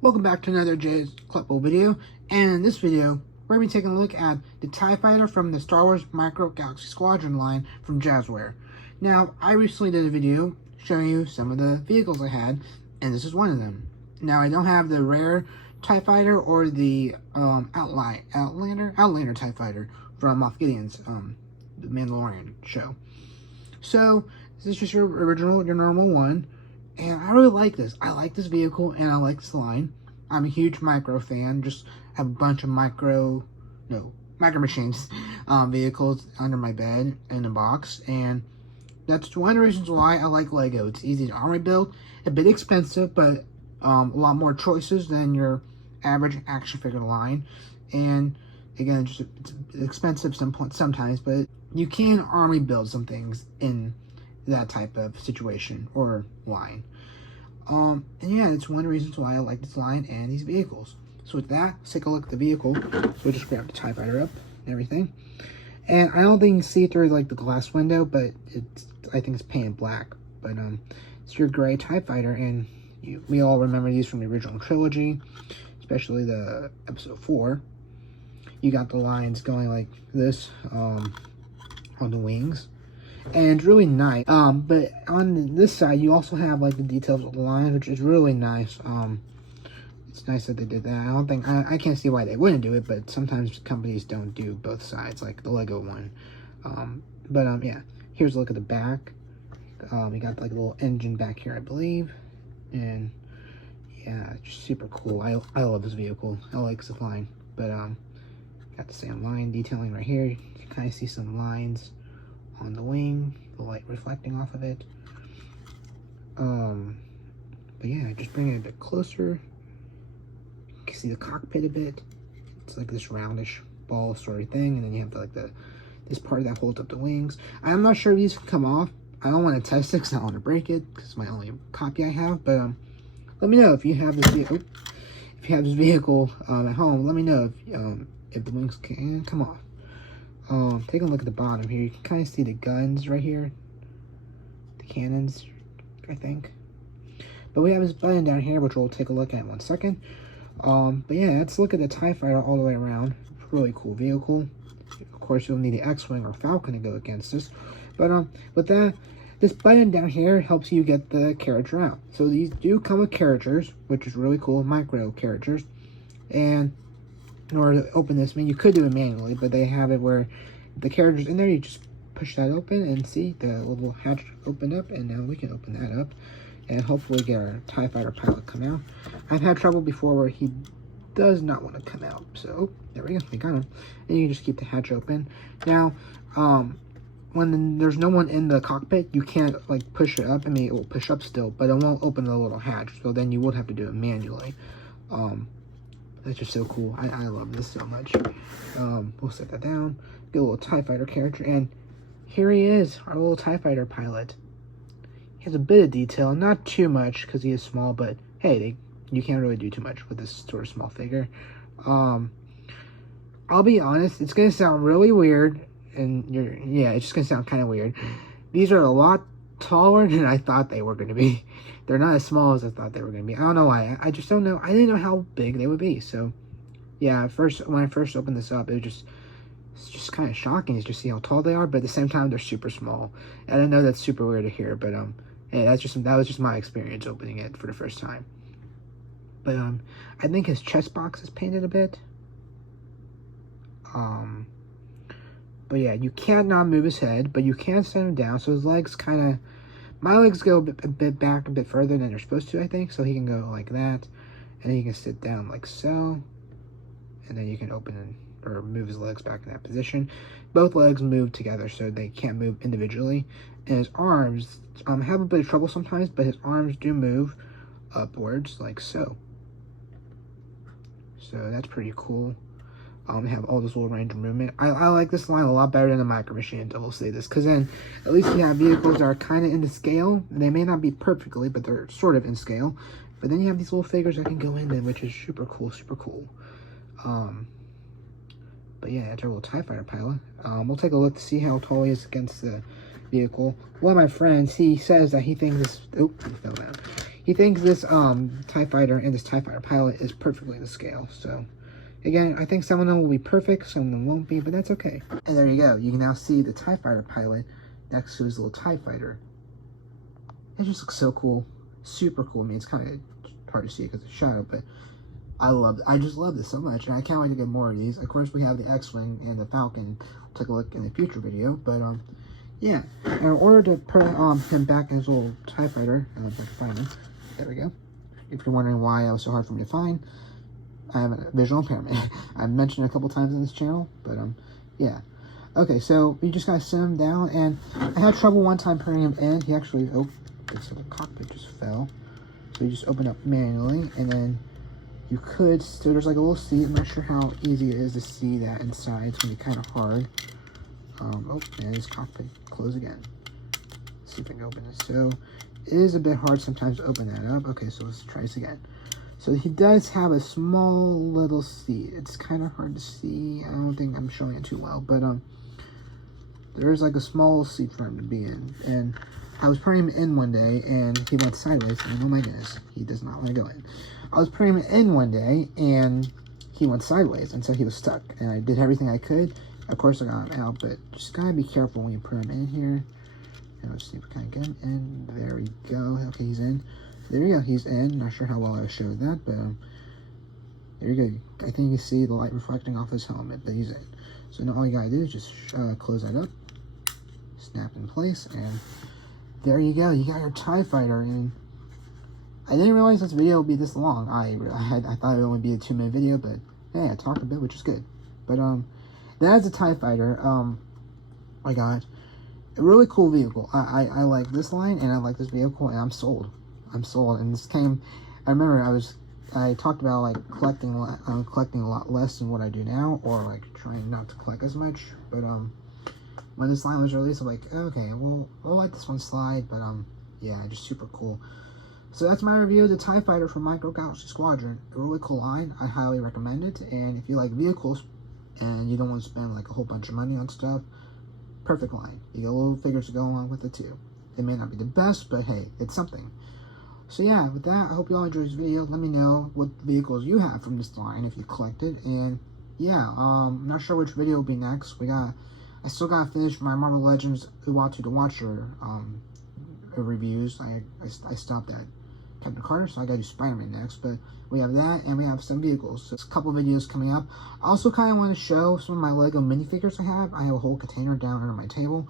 Welcome back to another Jay's Collectible video, and in this video, we're going to be taking a look at the TIE Fighter from the Star Wars Micro Galaxy Squadron line from Jazzware. Now, I recently did a video showing you some of the vehicles I had, and this is one of them. Now, I don't have the rare TIE Fighter or the Outlander TIE Fighter from Moff Gideon's The Mandalorian show. So, this is just your original, your normal one. And I really like this. I like this vehicle, and I like this line. I'm a huge Micro fan. Just have a bunch of Micro Machines vehicles under my bed in a box. And that's one of the reasons why I like Lego. It's easy to army build. A bit expensive, but a lot more choices than your average action figure line. And again, it's expensive sometimes, but you can army build some things in that type of situation or line. And yeah, it's one of the reasons why I like this line and these vehicles. So with that, let's take a look at the vehicle. So we'll just grab the TIE Fighter up and everything. And I don't think you can see through like the glass window, but I think it's painted black. But it's your gray TIE Fighter, and we all remember these from the original trilogy, especially the episode 4. You got the lines going like this on the wings. And it's really nice. But on this side, you also have like the details of the lines, which is really nice. It's nice that they did that. I can't see why they wouldn't do it, but sometimes companies don't do both sides, like the Lego one. Yeah, here's a look at the back. You got like a little engine back here, I believe. And yeah, it's just super cool. I love this vehicle. I like this line. But got the same line detailing right here. You can kind of see some lines on the wing, the light reflecting off of it. But yeah, just bring it a bit closer. You can see the cockpit a bit. It's like this roundish ball sort of thing, and then you have this part that holds up the wings. I'm not sure if these can come off. I don't want to test it because I don't want to break it, because it's my only copy I have. But let me know if you have this vehicle. If you have this vehicle at home, let me know if the wings can come off. Take a look at the bottom here. You can kind of see the guns right here. The cannons, I think. But we have this button down here, which we'll take a look at in 1 second. But yeah, let's look at the TIE Fighter all the way around. Really cool vehicle. Of course, you'll need the X-Wing or Falcon to go against this. But with that, this button down here helps you get the character out. So these do come with characters, which is really cool, micro characters. And in order to open this, you could do it manually, but they have it where the character's in there, you just push that open and see the little hatch opened up, and now we can open that up and hopefully get our TIE Fighter pilot come out. I've had trouble before where he does not want to come out, so there we go, we got him. And you can just keep the hatch open. Now, when there's no one in the cockpit, you can't like push it up. It will push up still, but it won't open the little hatch, so then you would have to do it manually. That's just so cool. I love this so much. We'll set that down. Get a little TIE Fighter character, and here he is, our little TIE Fighter pilot. He has a bit of detail, not too much because he is small, but hey, you can't really do too much with this sort of small figure. I'll be honest, it's gonna sound really weird, and it's just gonna sound kind of weird. These are a lot taller than I thought they were going to be. They're not as small as I thought they were going to be. I don't know why. I just don't know. I didn't know how big they would be. So, yeah, when I first opened this up, it's just kind of shocking to just see how tall they are. But at the same time, they're super small. And I know that's super weird to hear, but yeah, that was just my experience opening it for the first time. But I think his chest box is painted a bit. But yeah, you cannot move his head, but you can set him down. So his legs my legs go a bit back a bit further than they're supposed to, I think. So he can go like that, and then he can sit down like so. And then you can open or move his legs back in that position. Both legs move together, so they can't move individually. And his arms have a bit of trouble sometimes, but his arms do move upwards like so. So that's pretty cool. Have all this little range of movement. I like this line a lot better than the Micro Machines, I will say this, because then at least you have vehicles that are kind of into scale. They may not be perfectly, but they're sort of in scale. But then you have these little figures that can go in them, which is super cool, super cool. But yeah, it's our little TIE Fighter pilot. We'll take a look to see how tall he is against the vehicle. One of my friends, he says that he thinks this, he he thinks this TIE fighter and this TIE fighter pilot is perfectly to scale. So again, I think some of them will be perfect, some of them won't be, but that's okay. And there you go. You can now see the TIE fighter pilot next to his little TIE fighter. It just looks so cool. Super cool. I mean, it's kind of hard to see because of the shadow, but I just love this so much, and I can't wait to get more of these. Of course, we have the X-Wing and the Falcon. We'll take a look in a future video, but yeah. In order to put him back in his little TIE fighter, if I can find him, there we go. If you're wondering why it was so hard for me to find, I have a visual impairment. I've mentioned it a couple times in this channel, but yeah. Okay, so you just gotta sit him down, and I had trouble one time putting him in. He actually, so the cockpit just fell. So you just open up manually, and then you could, so there's like a little seat. I'm not sure how easy it is to see that inside. It's gonna be kind of hard. Oh, and this cockpit close again. Let's see if I can open this. So it is a bit hard sometimes to open that up. Okay, so let's try this again. So he does have a small little seat. It's kind of hard to see. I don't think I'm showing it too well, but there's like a small seat for him to be in. And I was putting him in one day, and he went sideways, and oh my goodness, he does not want to go in. I was putting him in one day, and he went sideways, and so he was stuck. And I did everything I could. Of course, I got him out, but just gotta be careful when you put him in here. And let's see if we can get him in. There we go. Okay, he's in. There we go. He's in. Not sure how well I showed that, but there you go. I think you see the light reflecting off his helmet, but he's in. So now all you gotta do is just close that up, snap in place, and there you go. You got your TIE fighter. And I didn't realize this video would be this long. I thought it would only be a 2-minute video, but hey, I talked a bit, which is good. But that's a TIE fighter. I got a really cool vehicle. I like this line, and I like this vehicle, and I'm sold. I'm sold. And this came, I remember I talked about like collecting a lot less than what I do now, or like trying not to collect as much. But when this line was released, I'm like, okay, well, we'll let this one slide. But yeah, just super cool. So that's my review of the TIE Fighter from Micro Galaxy Squadron. A really cool line. I highly recommend it. And if you like vehicles and you don't want to spend like a whole bunch of money on stuff, perfect line. You get little figures to go along with it too. It may not be the best, but hey, it's something. So yeah, with that, I hope you all enjoyed this video. Let me know what vehicles you have from this line if you collected. And yeah, I'm not sure which video will be next. I still gotta finish my Marvel Legends Uatu the Watcher reviews. I stopped at Captain Carter, so I gotta do Spider-Man next. But we have that, and we have some vehicles. So there's a couple videos coming up. I also kind of want to show some of my Lego minifigures I have. I have a whole container down under my table.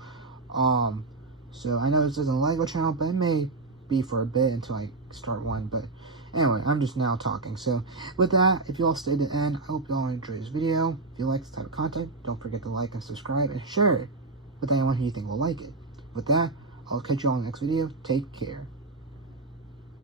So I know this isn't a Lego channel, but it may be for a bit until I start one. But anyway, I'm just now talking. So with that, if you all stayed to the end, I hope you all enjoyed this video. If you like this type of content, don't forget to like and subscribe and share it with anyone who you think will like it. With that, I'll catch you all in the next video. Take care.